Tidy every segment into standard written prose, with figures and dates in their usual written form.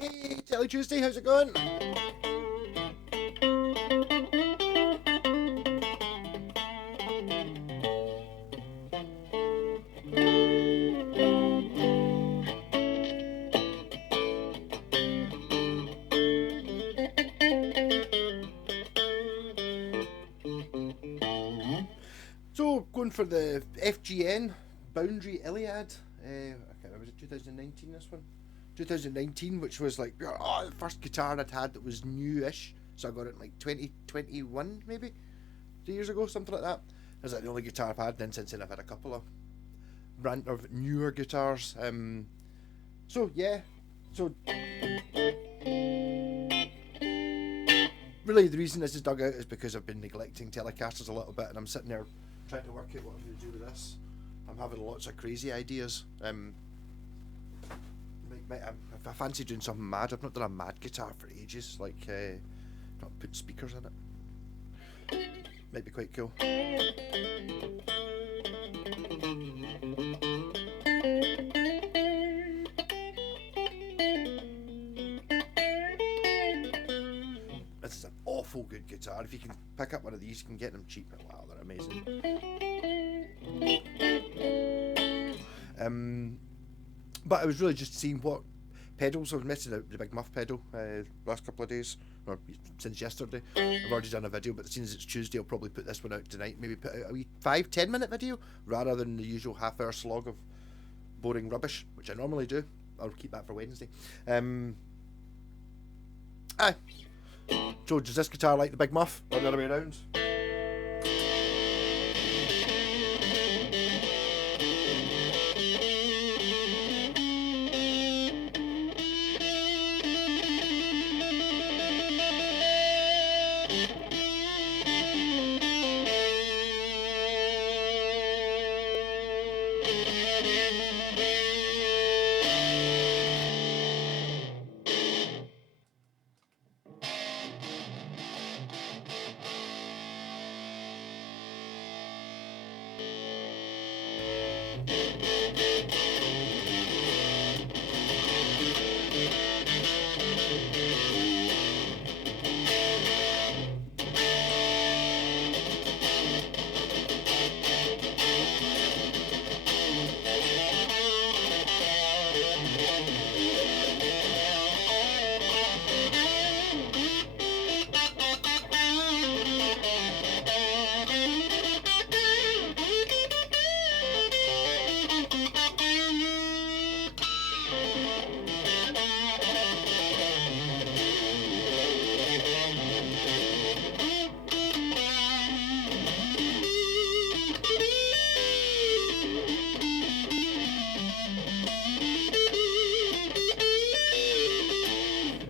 Hey, Tele Tuesday, how's it going? So, going for the FGN Boundary Iliad. I can't remember, was it 2019 this one? 2019, which was like the first guitar I'd had that was new-ish. So I got it in like 2021, maybe 2 years ago, something like that. It was like the only guitar I've had. Then since then, I've had a couple of newer guitars. So yeah, so really the reason this is dug out is because I've been neglecting Telecasters a little bit, and I'm sitting there trying to work out what I'm going to do with this. I'm having lots of crazy ideas. I fancy doing something mad. I've not done a mad guitar for ages, like not put speakers in it. Might be quite cool. This is an awful good guitar. If you can pick up one of these, you can get them cheap. Wow, they're amazing. But I was really just seeing what pedals. I was messing out the big Muff pedal last couple of days, or since yesterday. I've already done a video, but since it's Tuesday, I'll probably put this one out tonight. Maybe put out a wee 5-10 minute video rather than the usual half-hour slog of boring rubbish, which I normally do. I'll keep that for Wednesday. So does this guitar like the big Muff, or the other way around?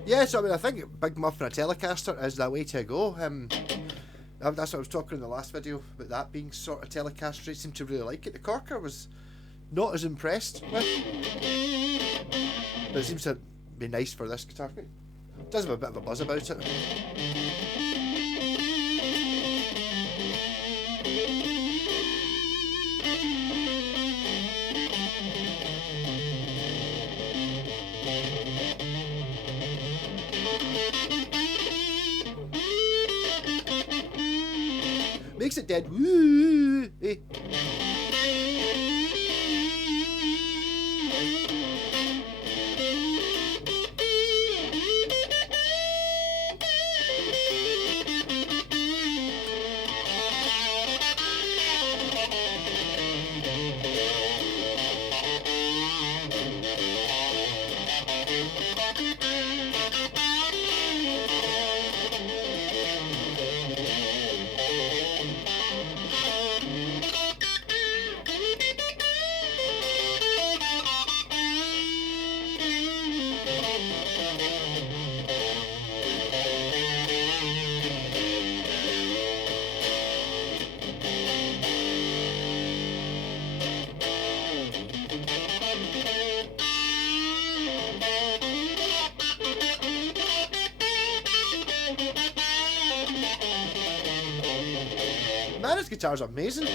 Yeah, so I mean, I think Big Muff and a Telecaster is the way to go. That's what I was talking in the last video about, that being sort of Telecaster. I seemed to really like it. The Corker was not as impressed with, but it seems to be nice for this guitar. It does have a bit of a buzz about it. Makes it dead. Woo! Eh. Man, this guitar's amazing.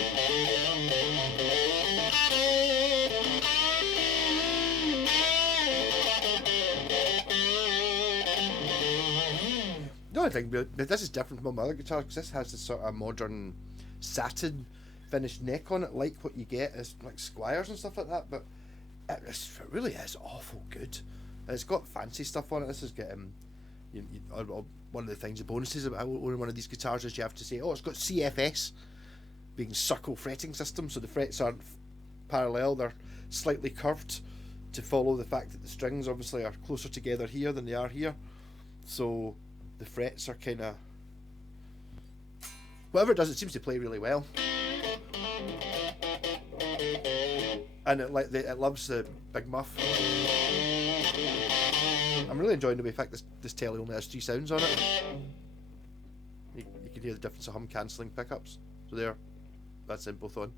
only thing, this is different from my other guitar because this has this sort of modern satin finished neck on it, like what you get as like Squires and stuff like that. But it really is awful good. It's got fancy stuff on it. This is getting one of the things, the bonuses about owning one of these guitars is you have to say, oh, it's got CFS, being circle fretting system, so the frets aren't parallel, they're slightly curved to follow the fact that the strings obviously are closer together here than they are here, so the frets are kind of, whatever it does, it seems to play really well, and it loves the big muff. I'm really enjoying the way, in fact, this Tele only has 3 sounds on it. You can hear the difference of hum cancelling pickups. So there, that's in, both on.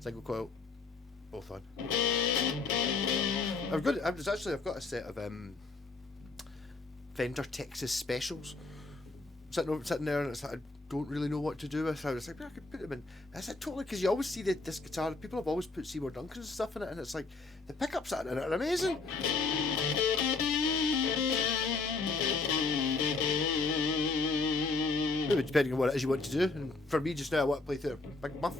Single coil, both on. I've got a set of Fender Texas Specials sitting there, and it's like, I don't really know what to do with. I was like, I could put them in. That's it, totally, because you always see this guitar. People have always put Seymour Duncan and stuff in it, and it's like the pickups in it are amazing. Maybe depending on what it is you want to do. And for me, just now, I want to play through a big muff.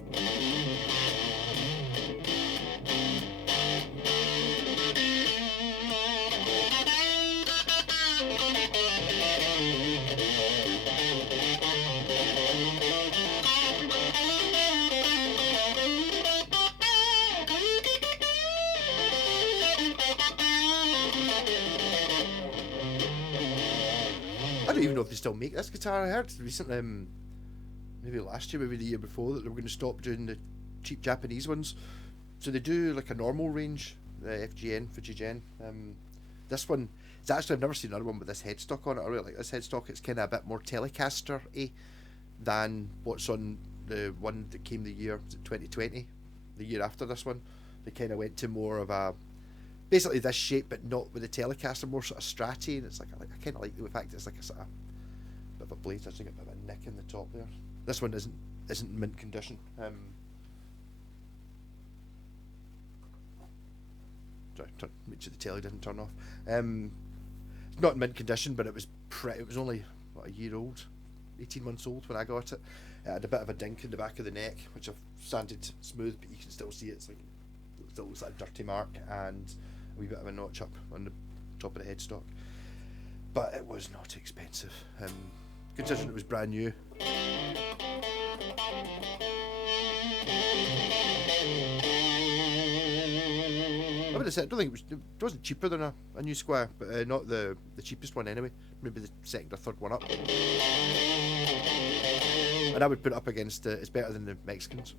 I don't even know if they still make this guitar. I heard recently, maybe last year, maybe the year before, that they were going to stop doing the cheap Japanese ones. So they do like a normal range, the FGN, Fujigen. This one, it's actually, I've never seen another one with this headstock on it. I really like this headstock. It's kind of a bit more Telecaster-y than what's on the one that came the year, was it 2020? The year after this one. They kind of went to more of a, basically this shape, but not with the Telecaster, more sort of stratty, and it's like I kind of like the fact it's like a sort of bit of a blaze. Actually, got a bit of a nick in the top there. This one isn't mint condition. Sorry, make sure the Tele didn't turn off. It's not in mint condition, but it was only what, a year old, 18 months old when I got it. It had a bit of a dink in the back of the neck, which I've sanded smooth, but you can still see it still looks like a dirty mark, and a wee bit of a notch up on the top of the headstock. But it was not expensive, considering it was brand new. I would have said, I don't think it wasn't cheaper than a new Squire, but not the cheapest one anyway. Maybe the second or third one up. And I would put it up against it's better than the Mexicans.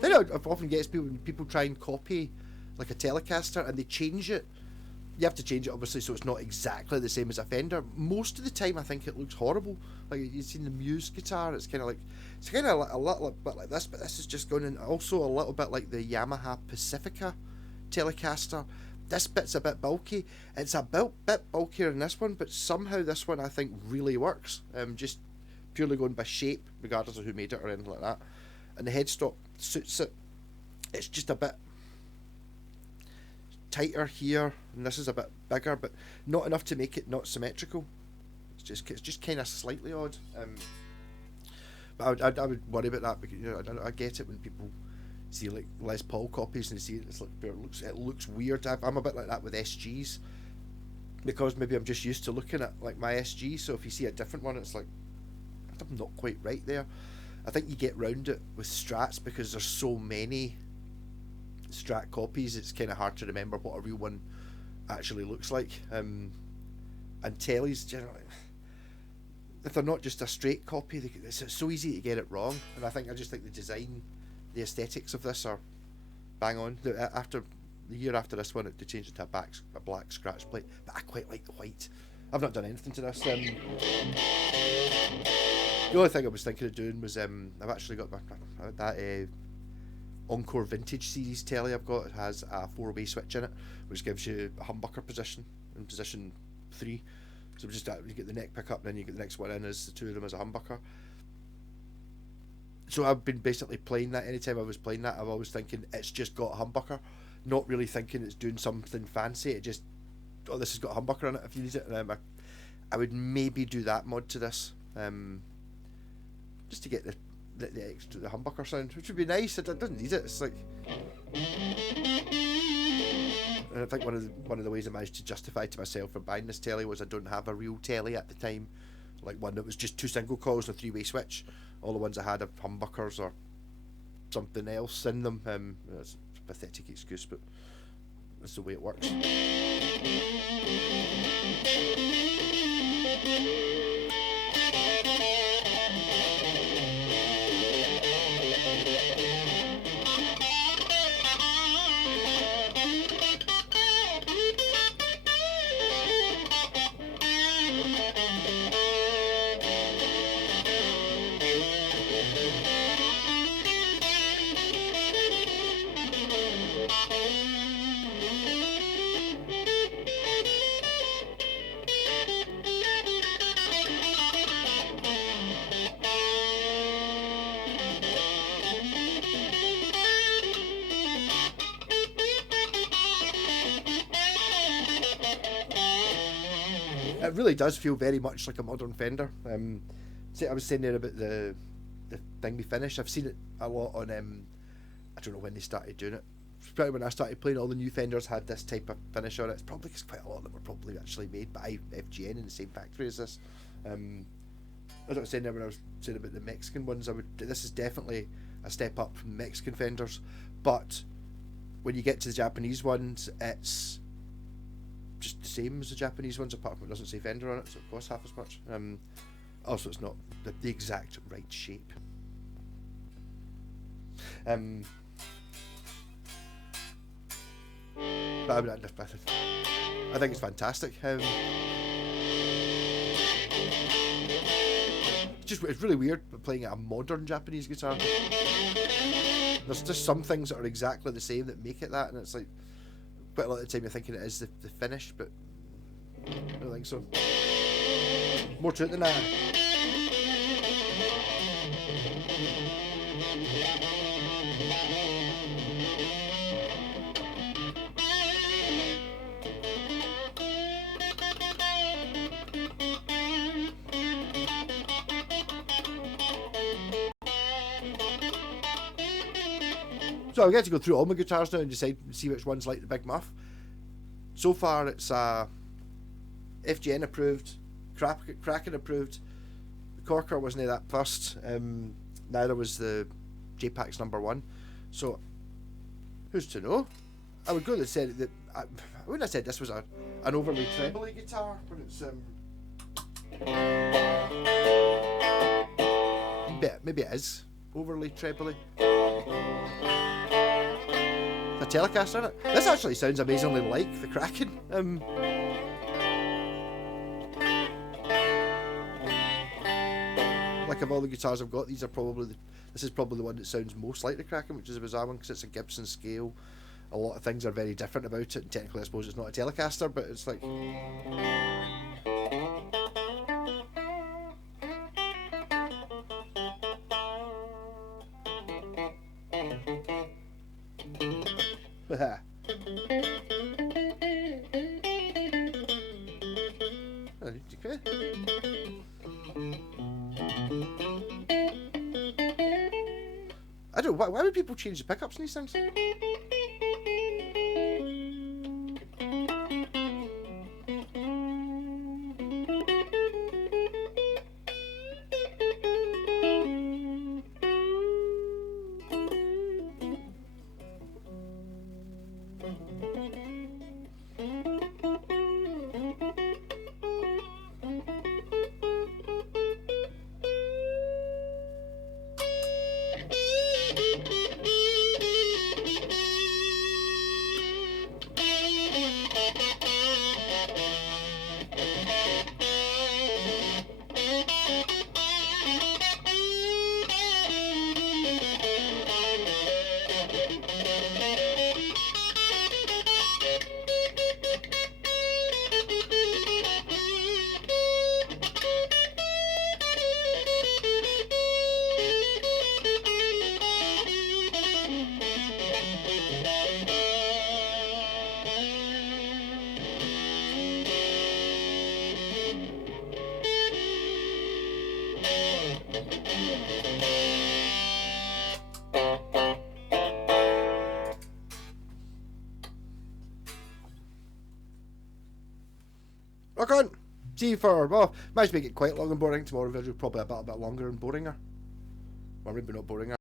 Then I've often gets people try and copy like a Telecaster and they change it. You have to change it obviously so it's not exactly the same as a Fender. Most of the time I think it looks horrible. Like you've seen the Muse guitar, it's kind of a little bit like this, but this is just going in also a little bit like the Yamaha Pacifica Telecaster. This bit's a bit bulky. It's a bit bulkier than this one, but somehow this one I think really works. Just purely going by shape, regardless of who made it or anything like that. And the headstock suits it. It's just a bit tighter here, and this is a bit bigger, but not enough to make it not symmetrical. It's just kind of slightly odd. But I would worry about that because I get it when people see like Les Paul copies and they see it's like it looks weird. I'm a bit like that with SGs because maybe I'm just used to looking at like my SG. So if you see a different one, it's like I'm not quite right there. I think you get round it with Strats because there's so many Strat copies. It's kind of hard to remember what a real one actually looks like. And Teles generally, if they're not just a straight copy, it's so easy to get it wrong. And I just think the design, the aesthetics of this are bang on. After the year after this one, they changed it to a black scratch plate, but I quite like the white. I've not done anything to this. The only thing I was thinking of doing was I've actually got that Encore Vintage Series Tele I've got. It has a 4-way switch in it, which gives you a humbucker position and position 3. So just you get the neck pickup, and then you get the next one in as the two of them as a humbucker. So I've been basically playing that. Anytime I was playing that, I was always thinking it's just got a humbucker, not really thinking it's doing something fancy. It just, oh, this has got a humbucker in it if you use it. And I would maybe do that mod to this, just to get the extra the humbucker sound, which would be nice. It doesn't need it. It's like, and I think one of the ways I managed to justify to myself for buying this Tele was I don't have a real Tele at the time, like one that was just 2 single coils and a 3-way switch. All the ones I had have humbuckers or something else in them. It's a pathetic excuse, but that's the way it works. It really does feel very much like a modern Fender. See, I was saying there about the thing we finished. I've seen it a lot on. I don't know when they started doing it. Probably when I started playing, all the new Fenders had this type of finish on it. It's probably because quite a lot of them were probably actually made by FGN in the same factory as this. As I was saying there when I was saying about the Mexican ones, this is definitely a step up from the Mexican Fenders, but when you get to the Japanese ones, it's just the same as the Japanese ones, apart from it doesn't say Fender on it, so it costs half as much. Also, it's not the exact right shape. But I think it's fantastic. It's really weird playing a modern Japanese guitar. There's just some things that are exactly the same that make it that, and it's like quite a lot of the time you're thinking it is the finish, but I don't think so. More to it than that. So I'll get to go through all my guitars now and see which one's like the Big Muff. So far it's FGN approved, Kraken approved. The Corker wasn't that first. Neither was the JPAX #1. So who's to know? I would go and say that I wouldn't have said this was an overly trebly guitar, but it's maybe it is overly trebly. A Telecaster in it. This actually sounds amazingly like the Kraken. Like of all the guitars I've got, this is probably the one that sounds most like the Kraken, which is a bizarre one because it's a Gibson scale. A lot of things are very different about it, and technically I suppose it's not a Telecaster, but it's like I don't know, why would people change the pickups in these things? Rock on. See you for, well, might make it quite long and boring. Tomorrow video probably a bit longer and boringer. Or maybe not boringer.